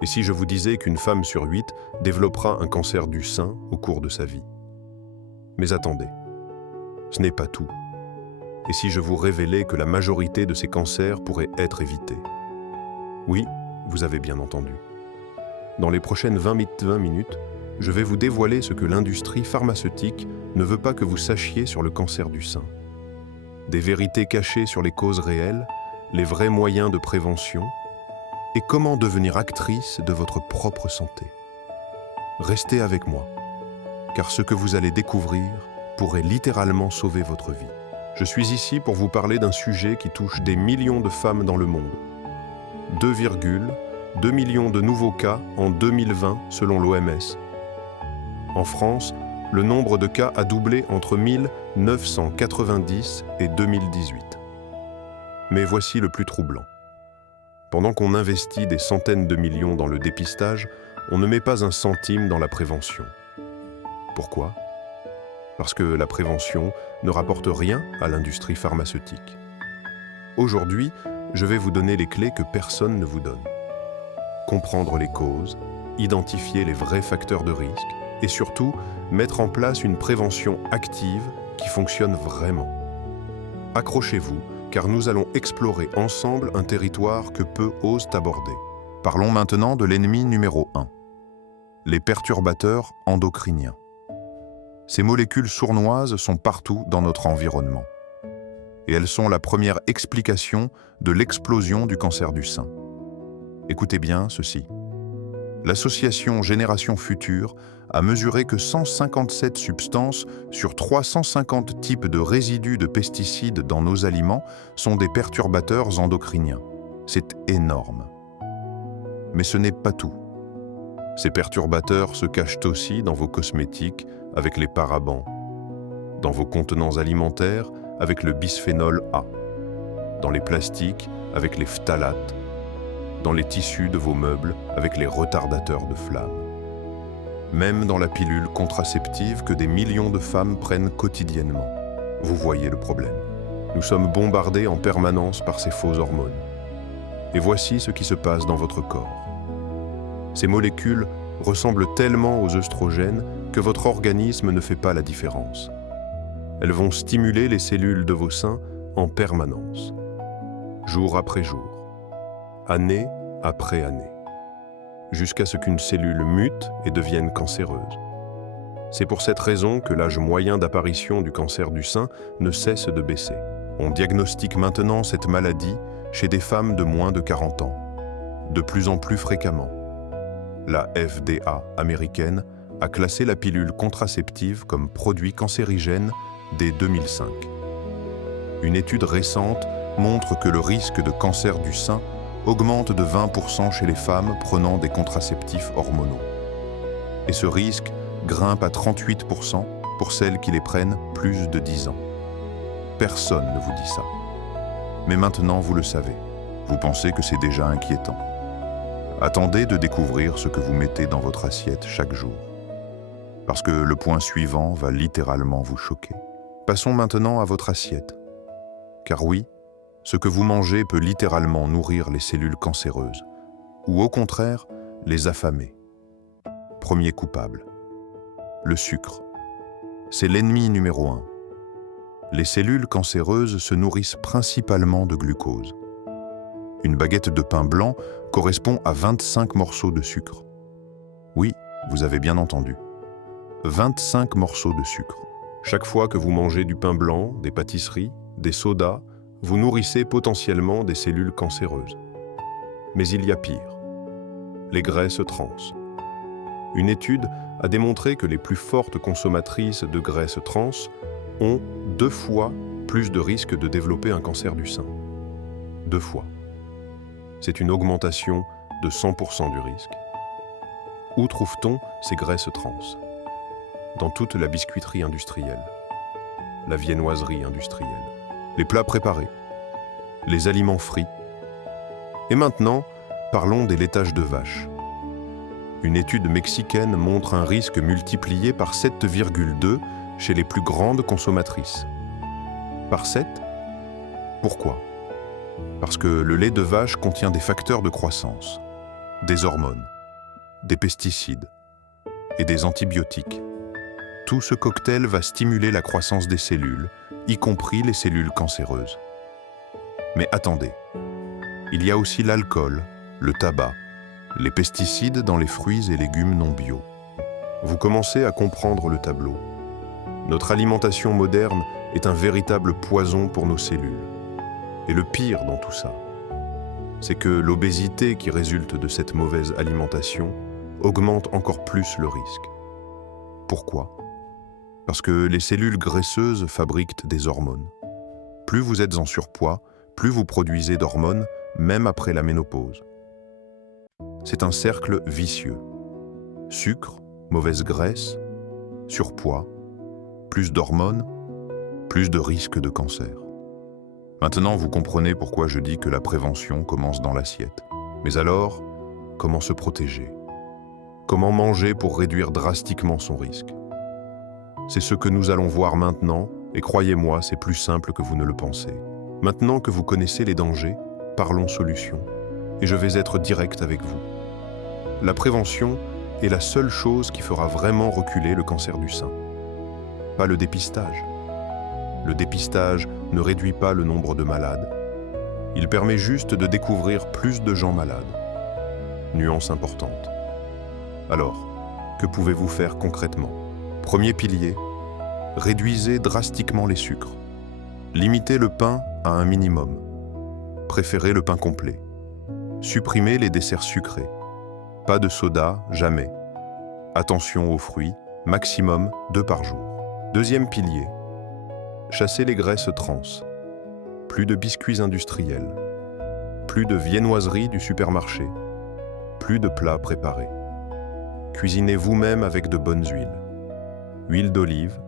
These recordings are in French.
Et si je vous disais qu'une femme sur 8 développera un cancer du sein au cours de sa vie? Mais attendez, ce n'est pas tout. Et si je vous révélais que la majorité de ces cancers pourraient être évités? Oui, vous avez bien entendu. Dans les prochaines 20 minutes, je vais vous dévoiler ce que l'industrie pharmaceutique ne veut pas que vous sachiez sur le cancer du sein. Des vérités cachées sur les causes réelles, les vrais moyens de prévention, et comment devenir actrice de votre propre santé. Restez avec moi, car ce que vous allez découvrir pourrait littéralement sauver votre vie. Je suis ici pour vous parler d'un sujet qui touche des millions de femmes dans le monde. 2,2 millions de nouveaux cas en 2020 selon l'OMS. En France, le nombre de cas a doublé entre 1990 et 2018. Mais voici le plus troublant. Pendant qu'on investit des centaines de millions dans le dépistage, on ne met pas un centime dans la prévention. Pourquoi? Parce que la prévention ne rapporte rien à l'industrie pharmaceutique. Aujourd'hui, je vais vous donner les clés que personne ne vous donne. Comprendre les causes, identifier les vrais facteurs de risque et surtout mettre en place une prévention active qui fonctionne vraiment. Accrochez-vous, car nous allons explorer ensemble un territoire que peu osent aborder. Parlons maintenant de l'ennemi numéro 1, les perturbateurs endocriniens. Ces molécules sournoises sont partout dans notre environnement. Et elles sont la première explication de l'explosion du cancer du sein. Écoutez bien ceci. L'association Génération Future a mesuré que 157 substances sur 350 types de résidus de pesticides dans nos aliments sont des perturbateurs endocriniens. C'est énorme. Mais ce n'est pas tout. Ces perturbateurs se cachent aussi dans vos cosmétiques avec les parabens, dans vos contenants alimentaires avec le bisphénol A, dans les plastiques avec les phtalates, dans les tissus de vos meubles avec les retardateurs de flamme. Même dans la pilule contraceptive que des millions de femmes prennent quotidiennement. Vous voyez le problème. Nous sommes bombardés en permanence par ces fausses hormones. Et voici ce qui se passe dans votre corps. Ces molécules ressemblent tellement aux œstrogènes que votre organisme ne fait pas la différence. Elles vont stimuler les cellules de vos seins en permanence, jour après jour, année après année, jusqu'à ce qu'une cellule mute et devienne cancéreuse. C'est pour cette raison que l'âge moyen d'apparition du cancer du sein ne cesse de baisser. On diagnostique maintenant cette maladie chez des femmes de moins de 40 ans, de plus en plus fréquemment. La FDA américaine a classé la pilule contraceptive comme produit cancérigène dès 2005. Une étude récente montre que le risque de cancer du sein augmente de 20% chez les femmes prenant des contraceptifs hormonaux. Et ce risque grimpe à 38% pour celles qui les prennent plus de 10 ans. Personne ne vous dit ça. Mais maintenant, vous le savez. Vous pensez que c'est déjà inquiétant. Attendez de découvrir ce que vous mettez dans votre assiette chaque jour. Parce que le point suivant va littéralement vous choquer. Passons maintenant à votre assiette. Car oui, ce que vous mangez peut littéralement nourrir les cellules cancéreuses, ou au contraire, les affamer. Premier coupable. Le sucre. C'est l'ennemi numéro 1. Les cellules cancéreuses se nourrissent principalement de glucose. Une baguette de pain blanc correspond à 25 morceaux de sucre. Oui, vous avez bien entendu. 25 morceaux de sucre. Chaque fois que vous mangez du pain blanc, des pâtisseries, des sodas, vous nourrissez potentiellement des cellules cancéreuses. Mais il y a pire. Les graisses trans. Une étude a démontré que les plus fortes consommatrices de graisses trans ont 2 fois plus de risques de développer un cancer du sein. 2 fois. C'est une augmentation de 100% du risque. Où trouve-t-on ces graisses trans? Dans toute la biscuiterie industrielle, la viennoiserie industrielle, les plats préparés, les aliments frits. Et maintenant, parlons des laitages de vache. Une étude mexicaine montre un risque multiplié par 7,2 chez les plus grandes consommatrices. Par 7? Pourquoi? Parce que le lait de vache contient des facteurs de croissance. des hormones, des pesticides et des antibiotiques. Tout ce cocktail va stimuler la croissance des cellules, y compris les cellules cancéreuses. Mais attendez, il y a aussi l'alcool, le tabac, les pesticides dans les fruits et légumes non bio. Vous commencez à comprendre le tableau. Notre alimentation moderne est un véritable poison pour nos cellules. Et le pire dans tout ça, c'est que l'obésité qui résulte de cette mauvaise alimentation augmente encore plus le risque. Pourquoi ? Parce que les cellules graisseuses fabriquent des hormones. Plus vous êtes en surpoids, plus vous produisez d'hormones, même après la ménopause. C'est un cercle vicieux. Sucre, mauvaise graisse, surpoids, plus d'hormones, plus de risques de cancer. Maintenant, vous comprenez pourquoi je dis que la prévention commence dans l'assiette. Mais alors, comment se protéger ? Comment manger pour réduire drastiquement son risque ? C'est ce que nous allons voir maintenant, et croyez-moi, c'est plus simple que vous ne le pensez. Maintenant que vous connaissez les dangers, parlons solutions, et je vais être direct avec vous. La prévention est la seule chose qui fera vraiment reculer le cancer du sein. Pas le dépistage. Le dépistage ne réduit pas le nombre de malades. Il permet juste de découvrir plus de gens malades. Nuance importante. Alors, que pouvez-vous faire concrètement ? Premier pilier, réduisez drastiquement les sucres. Limitez le pain à un minimum. Préférez le pain complet. Supprimez les desserts sucrés. Pas de soda, jamais. Attention aux fruits, maximum 2 par jour. Deuxième pilier, chassez les graisses trans. Plus de biscuits industriels. Plus de viennoiseries du supermarché. Plus de plats préparés. Cuisinez vous-même avec de bonnes huiles. Huile d'olive,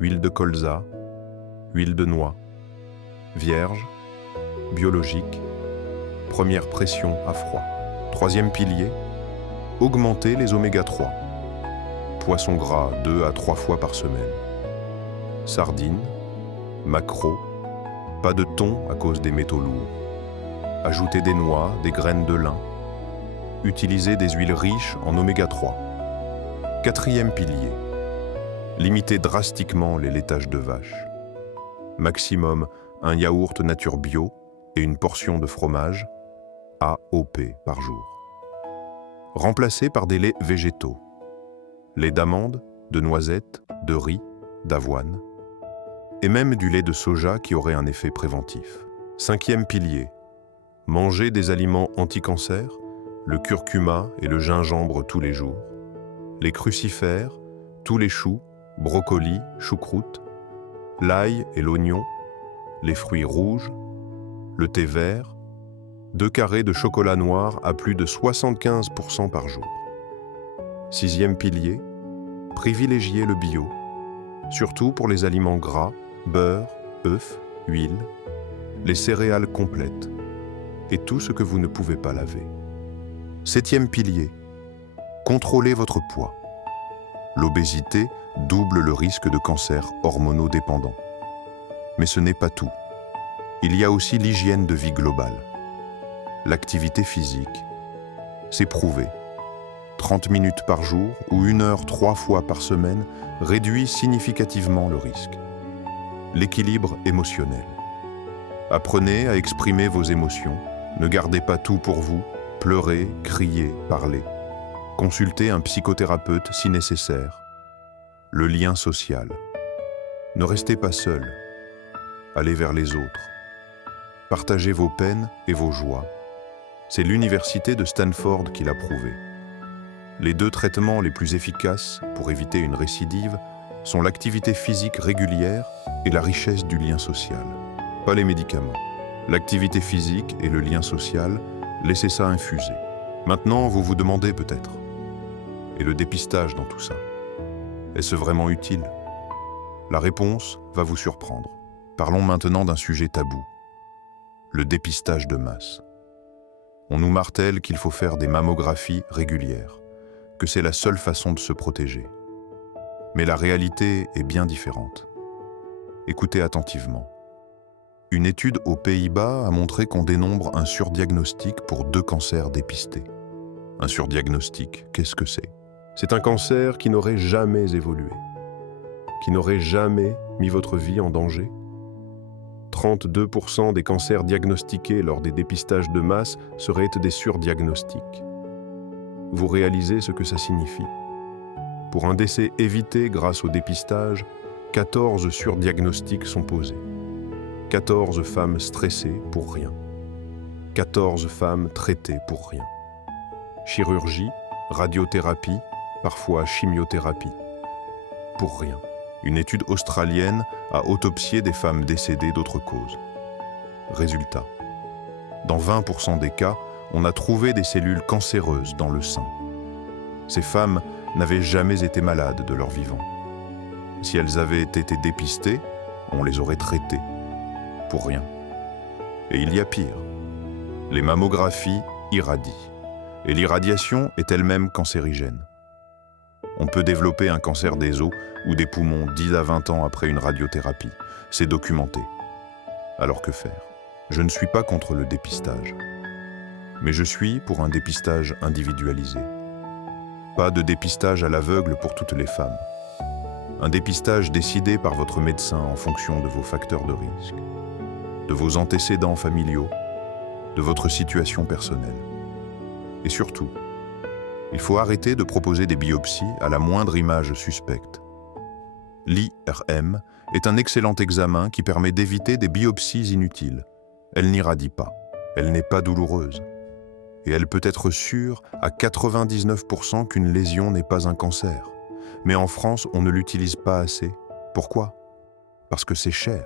huile de colza, huile de noix, vierge, biologique, première pression à froid. Troisième pilier, augmentez les oméga 3. Poisson gras 2 à 3 fois par semaine. Sardines, maquereaux, pas de thon à cause des métaux lourds. Ajoutez des noix, des graines de lin. Utilisez des huiles riches en oméga 3. Quatrième pilier, limitez drastiquement les laitages de vache. Maximum un yaourt nature bio et une portion de fromage, AOP par jour. Remplacez par des laits végétaux. Lait d'amande, de noisettes, de riz, d'avoine, et même du lait de soja qui aurait un effet préventif. Cinquième pilier, mangez des aliments anti-cancer, le curcuma et le gingembre tous les jours, les crucifères, tous les choux, brocolis, choucroute, l'ail et l'oignon, les fruits rouges, le thé vert, 2 carrés de chocolat noir à plus de 75% par jour. Sixième pilier, privilégiez le bio, surtout pour les aliments gras, beurre, œufs, huile, les céréales complètes et tout ce que vous ne pouvez pas laver. Septième pilier, contrôlez votre poids. L'obésité double le risque de cancer hormonodépendant. Mais ce n'est pas tout. Il y a aussi l'hygiène de vie globale. L'activité physique, c'est prouvé. 30 minutes par jour ou 1 heure 3 fois par semaine réduit significativement le risque. L'équilibre émotionnel. Apprenez à exprimer vos émotions. Ne gardez pas tout pour vous. Pleurez, criez, parlez. Consultez un psychothérapeute si nécessaire. Le lien social. Ne restez pas seul. Allez vers les autres. Partagez vos peines et vos joies. C'est l'université de Stanford qui l'a prouvé. Les 2 traitements les plus efficaces pour éviter une récidive sont l'activité physique régulière et la richesse du lien social. Pas les médicaments. L'activité physique et le lien social, laissez ça infuser. Maintenant, vous vous demandez peut-être, et le dépistage dans tout ça, est-ce vraiment utile ? La réponse va vous surprendre. Parlons maintenant d'un sujet tabou, le dépistage de masse. On nous martèle qu'il faut faire des mammographies régulières, que c'est la seule façon de se protéger. Mais la réalité est bien différente. Écoutez attentivement. Une étude aux Pays-Bas a montré qu'on dénombre un surdiagnostic pour 2 cancers dépistés. Un surdiagnostic, qu'est-ce que c'est? C'est un cancer qui n'aurait jamais évolué, qui n'aurait jamais mis votre vie en danger. 32% des cancers diagnostiqués lors des dépistages de masse seraient des surdiagnostics. Vous réalisez ce que ça signifie? Pour un décès évité grâce au dépistage, 14 surdiagnostics sont posés. 14 femmes stressées pour rien. 14 femmes traitées pour rien. Chirurgie, radiothérapie, parfois chimiothérapie. Pour rien. Une étude australienne a autopsié des femmes décédées d'autres causes. Résultat. Dans 20% des cas, on a trouvé des cellules cancéreuses dans le sein. Ces femmes n'avaient jamais été malades de leur vivant. Si elles avaient été dépistées, on les aurait traitées. Pour rien. Et il y a pire. Les mammographies irradient. Et l'irradiation est elle-même cancérigène. On peut développer un cancer des os ou des poumons 10 à 20 ans après une radiothérapie. C'est documenté. Alors que faire? Je ne suis pas contre le dépistage. Mais je suis pour un dépistage individualisé. Pas de dépistage à l'aveugle pour toutes les femmes. Un dépistage décidé par votre médecin en fonction de vos facteurs de risque, de vos antécédents familiaux, de votre situation personnelle. Et surtout, il faut arrêter de proposer des biopsies à la moindre image suspecte. L'IRM est un excellent examen qui permet d'éviter des biopsies inutiles. Elle n'irradie pas, elle n'est pas douloureuse. Et elle peut être sûre à 99% qu'une lésion n'est pas un cancer. Mais en France, on ne l'utilise pas assez. Pourquoi? Parce que c'est cher.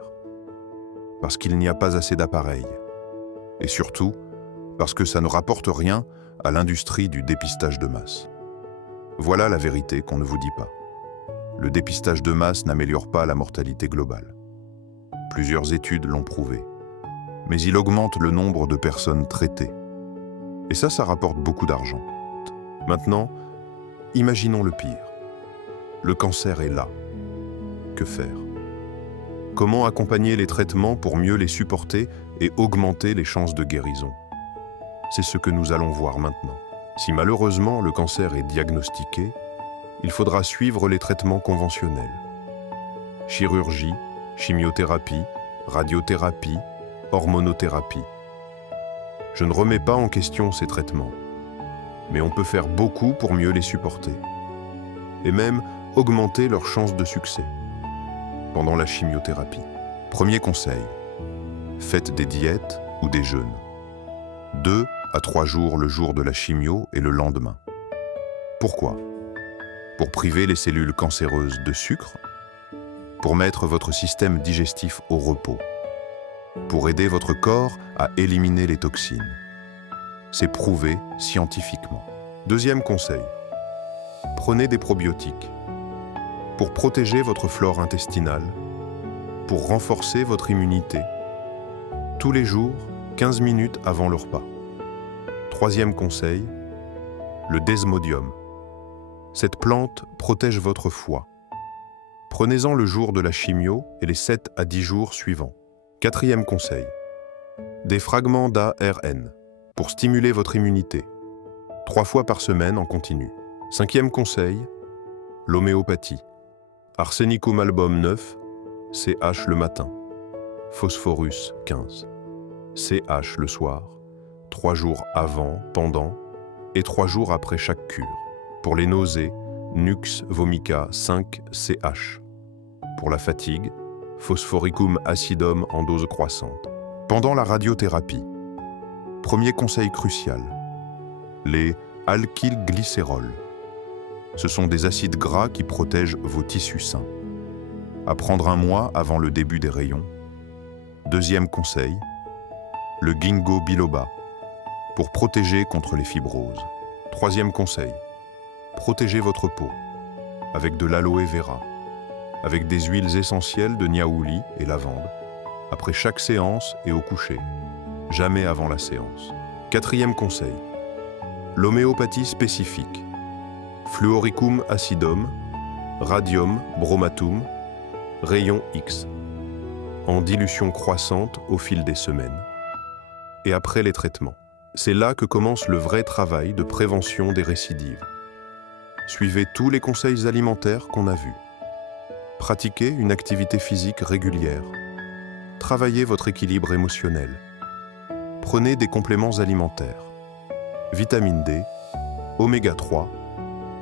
Parce qu'il n'y a pas assez d'appareils. Et surtout, parce que ça ne rapporte rien à l'industrie du dépistage de masse. Voilà la vérité qu'on ne vous dit pas. Le dépistage de masse n'améliore pas la mortalité globale. Plusieurs études l'ont prouvé. Mais il augmente le nombre de personnes traitées. Et ça rapporte beaucoup d'argent. Maintenant, imaginons le pire. Le cancer est là. Que faire? Comment accompagner les traitements pour mieux les supporter et augmenter les chances de guérison? C'est ce que nous allons voir maintenant. Si malheureusement le cancer est diagnostiqué, il faudra suivre les traitements conventionnels. Chirurgie, chimiothérapie, radiothérapie, hormonothérapie. Je ne remets pas en question ces traitements, mais on peut faire beaucoup pour mieux les supporter, et même augmenter leurs chances de succès. Pendant la chimiothérapie. Premier conseil, faites des diètes ou des jeûnes. 2 à 3 jours le jour de la chimio et le lendemain. Pourquoi? Pour priver les cellules cancéreuses de sucre, pour mettre votre système digestif au repos, pour aider votre corps à éliminer les toxines. C'est prouvé scientifiquement. Deuxième conseil, prenez des probiotiques pour protéger votre flore intestinale, pour renforcer votre immunité, tous les jours, 15 minutes avant le repas. Troisième conseil, le desmodium. Cette plante protège votre foie. Prenez-en le jour de la chimio et les 7 à 10 jours suivants. Quatrième conseil, des fragments d'ARN pour stimuler votre immunité, 3 fois par semaine en continu. Cinquième conseil, l'homéopathie. Arsenicum album 9, CH le matin, phosphorus 15, CH le soir, 3 jours avant, pendant et 3 jours après chaque cure. Pour les nausées, Nux vomica 5 CH. Pour la fatigue, Phosphoricum acidum en dose croissante. Pendant la radiothérapie, premier conseil crucial, les alkylglycérols. Ce sont des acides gras qui protègent vos tissus sains. À prendre un mois avant le début des rayons. Deuxième conseil, le ginkgo biloba, pour protéger contre les fibroses. Troisième conseil, protégez votre peau avec de l'aloe vera, avec des huiles essentielles de niaouli et lavande, après chaque séance et au coucher, jamais avant la séance. Quatrième conseil, l'homéopathie spécifique, Fluoricum acidum, Radium bromatum, rayon X, en dilution croissante au fil des semaines, et après les traitements. C'est là que commence le vrai travail de prévention des récidives. Suivez tous les conseils alimentaires qu'on a vus. Pratiquez une activité physique régulière. Travaillez votre équilibre émotionnel. Prenez des compléments alimentaires. Vitamine D, oméga 3,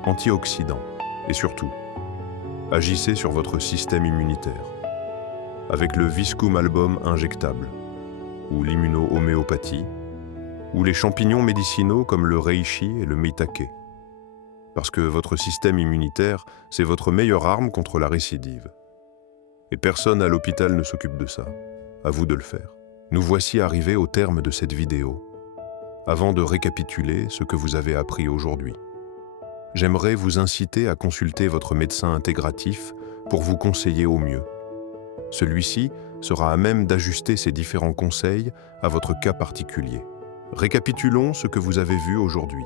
antioxydants et surtout, agissez sur votre système immunitaire avec le Viscoum Album injectable ou l'immuno-homéopathie ou les champignons médicinaux comme le reishi et le maitake. Parce que votre système immunitaire, c'est votre meilleure arme contre la récidive. Et personne à l'hôpital ne s'occupe de ça. À vous de le faire. Nous voici arrivés au terme de cette vidéo. Avant de récapituler ce que vous avez appris aujourd'hui, j'aimerais vous inciter à consulter votre médecin intégratif pour vous conseiller au mieux. Celui-ci sera à même d'ajuster ces différents conseils à votre cas particulier. Récapitulons ce que vous avez vu aujourd'hui.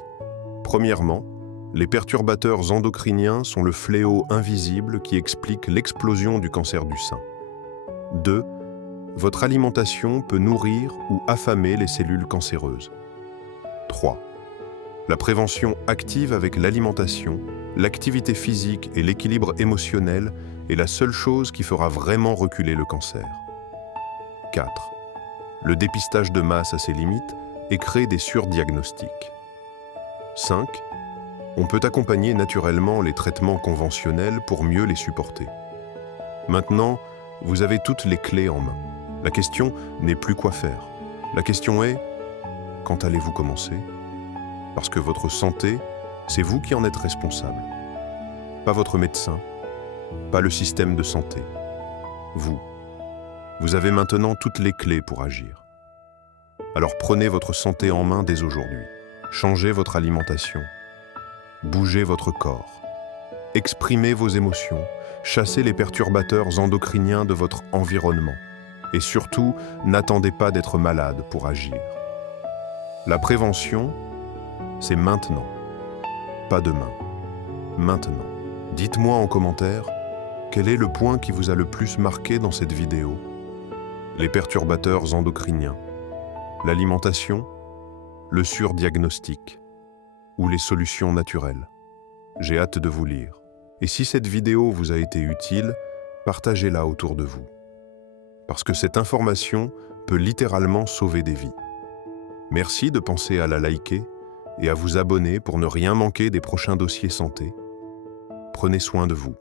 Premièrement, les perturbateurs endocriniens sont le fléau invisible qui explique l'explosion du cancer du sein. 2. Votre alimentation peut nourrir ou affamer les cellules cancéreuses. 3. La prévention active avec l'alimentation, l'activité physique et l'équilibre émotionnel est la seule chose qui fera vraiment reculer le cancer. 4. Le dépistage de masse a ses limites et crée des surdiagnostics. 5. On peut accompagner naturellement les traitements conventionnels pour mieux les supporter. Maintenant, vous avez toutes les clés en main. La question n'est plus quoi faire. La question est, quand allez-vous commencer? Parce que votre santé, c'est vous qui en êtes responsable. Pas votre médecin, pas le système de santé. Vous. Vous avez maintenant toutes les clés pour agir. Alors prenez votre santé en main dès aujourd'hui. Changez votre alimentation. Bougez votre corps. Exprimez vos émotions. Chassez les perturbateurs endocriniens de votre environnement. Et surtout, n'attendez pas d'être malade pour agir. La prévention, c'est maintenant, pas demain. Maintenant. Dites-moi en commentaire, quel est le point qui vous a le plus marqué dans cette vidéo? Les perturbateurs endocriniens, l'alimentation, le surdiagnostic ou les solutions naturelles. J'ai hâte de vous lire. Et si cette vidéo vous a été utile, partagez-la autour de vous. Parce que cette information peut littéralement sauver des vies. Merci de penser à la liker et à vous abonner pour ne rien manquer des prochains dossiers santé. Prenez soin de vous.